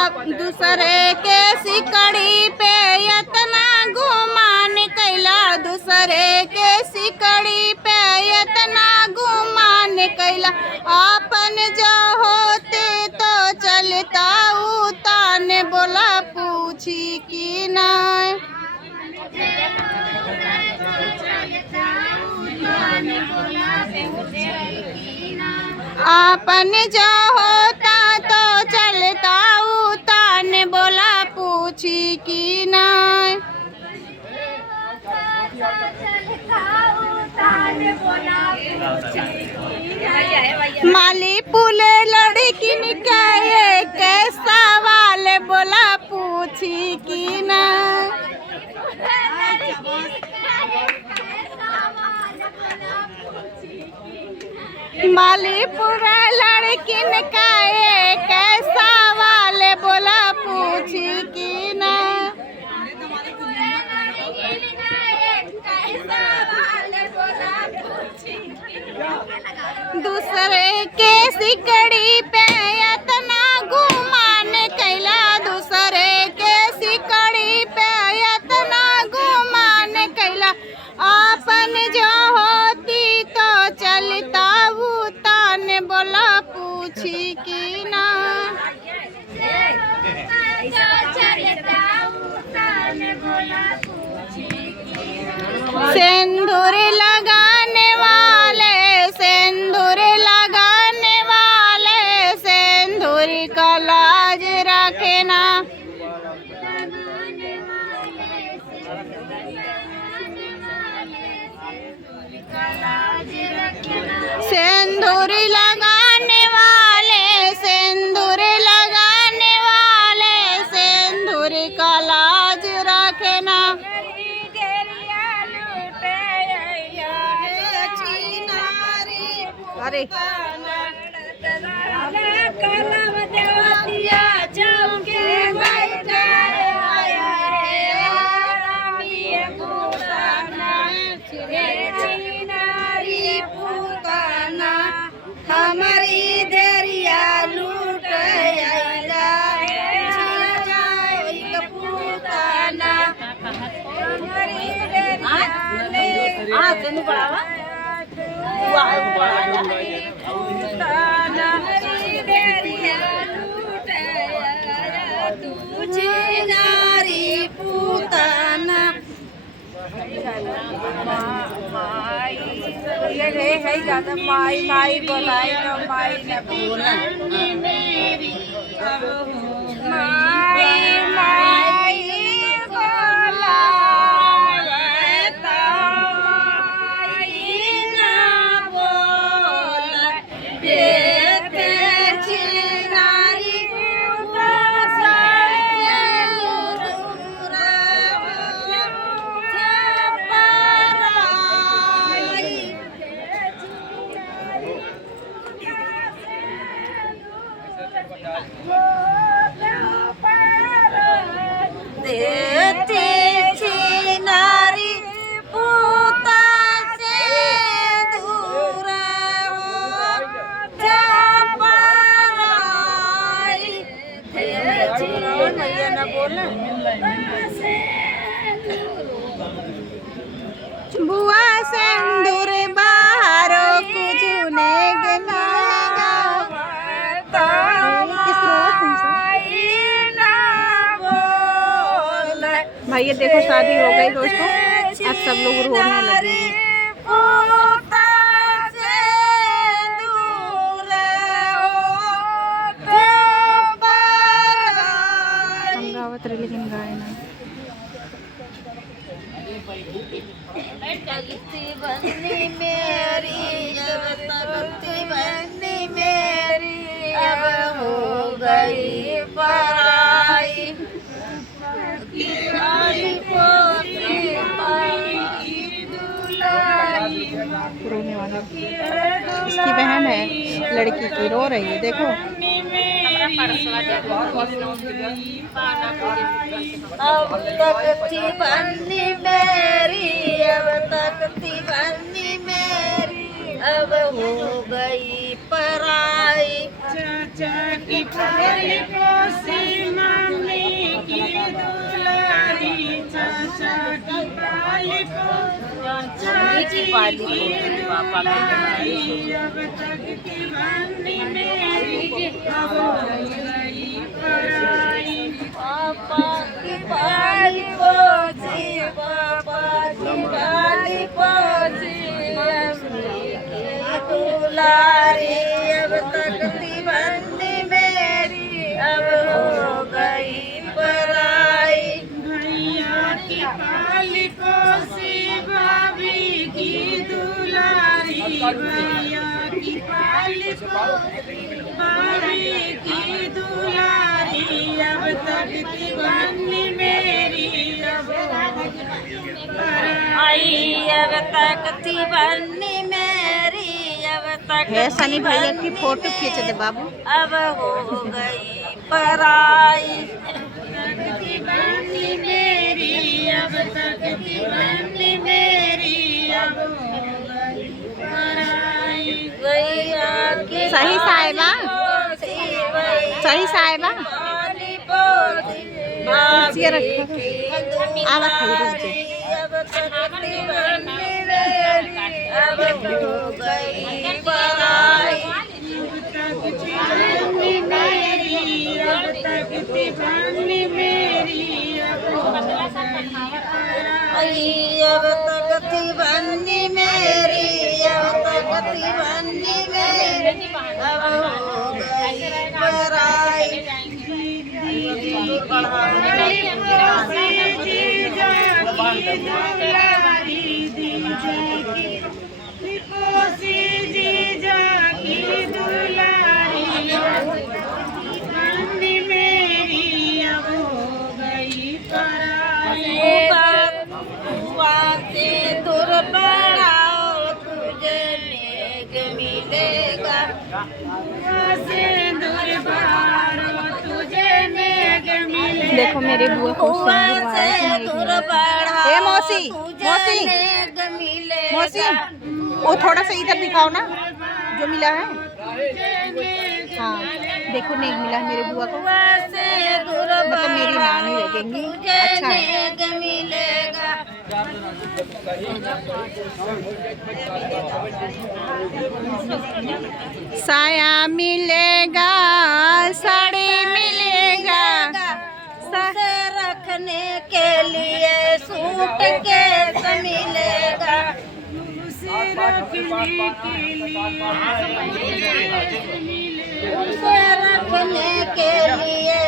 आप दूसरे के सिकड़ी पे यतना गुमान कैला, दूसरे के सिकड़ी पे यतना गुमान कैला। आपन जो होते तो चलता उतान, बोला पूछी कि नहीं। आपन जो होता तो चलता उतान, बोला पूछी कि नहीं। माली पुले लड़किन के एक सवाल, बोला पूछी कि नहीं। मालीपुर लड़किन का एक सवाल, बोला पूछी कि नहीं। दूसरे के सिकड़ी पे यतना गुमान कैला, दूसरे के सिकड़ी पे यतना गुमान कैला। आपन जो होती तो चलता उतान, बोला पूछी कि नहीं। सिंदूर लगाने वाले, सिंदूर लगाने वाले, सिंदूर का लाज रखना। सिंदूर लगाने वाले, सिंदूर लगाने वाले, सिंदूर का लाज रखना। अरे हमारी देरिया लूट आइला पूताना, हमारी नारी पूताना। है ज्यादा माई माई बोलाई तो माई न बोला, माई माई बोला तो माई न बोला। देते चिनारी देते चिनारी पूता से दूर भैया न बोला। बुआ सिंदूर बाहरो कुछ भाई ये देखो शादी हो गई दोस्तों, अब सब लोग रोने लगे। हम गावत रहे लेकिन गाए ना। बन्नी मेरी बन्नी मेरी अब हो गई पराई। रोने वाला इसकी बहन है, लड़की की रो रही है देखो। अब तक थी बन्नी मेरी, अब तक थी बन्नी मेरी अब हो गई पराई। चाचा की की पाली पापा की पाली पोसी पापा की पाली पोसी दुलारी अब तक दीवानी मेरी अब हो गई पराई भैया की पाली पोसी भाभी की दुलारी भैया की पाली पोसी भाभी की दुलारी अब तक दीवानी मेरी अब आई अब तक दीवानी मेरी अब तक है सनी भैया की फोटो खींच दे बाबू। अब हो गई पराई दीवानी मेरी अब तक दीवानी मेरी अब हो गई पराई भैया की सही साहिबा, सही साहिबा कुर्सी रखो आवा खाई रुक जा। अब तक दीवानी मेरी अब हो गई पराई अब तक दीवानी मेरी अब हो गई पराई अब तक दीवानी मेरी अब तक दीवानी मेरी अब हो गई पराई देखो मेरे बुआ को ए मौसी मौसी मौसी वो थोड़ा सा इधर दिखाओ ना जो मिला है। हाँ देखो नहीं मिला मेरे बुआ को, मतलब मेरी नानी लगेंगी। अच्छा है। साया मिलेगा साड़ी मिलेगा से रखने के लिए सूट केस मिलेगा उसे रखने के लिए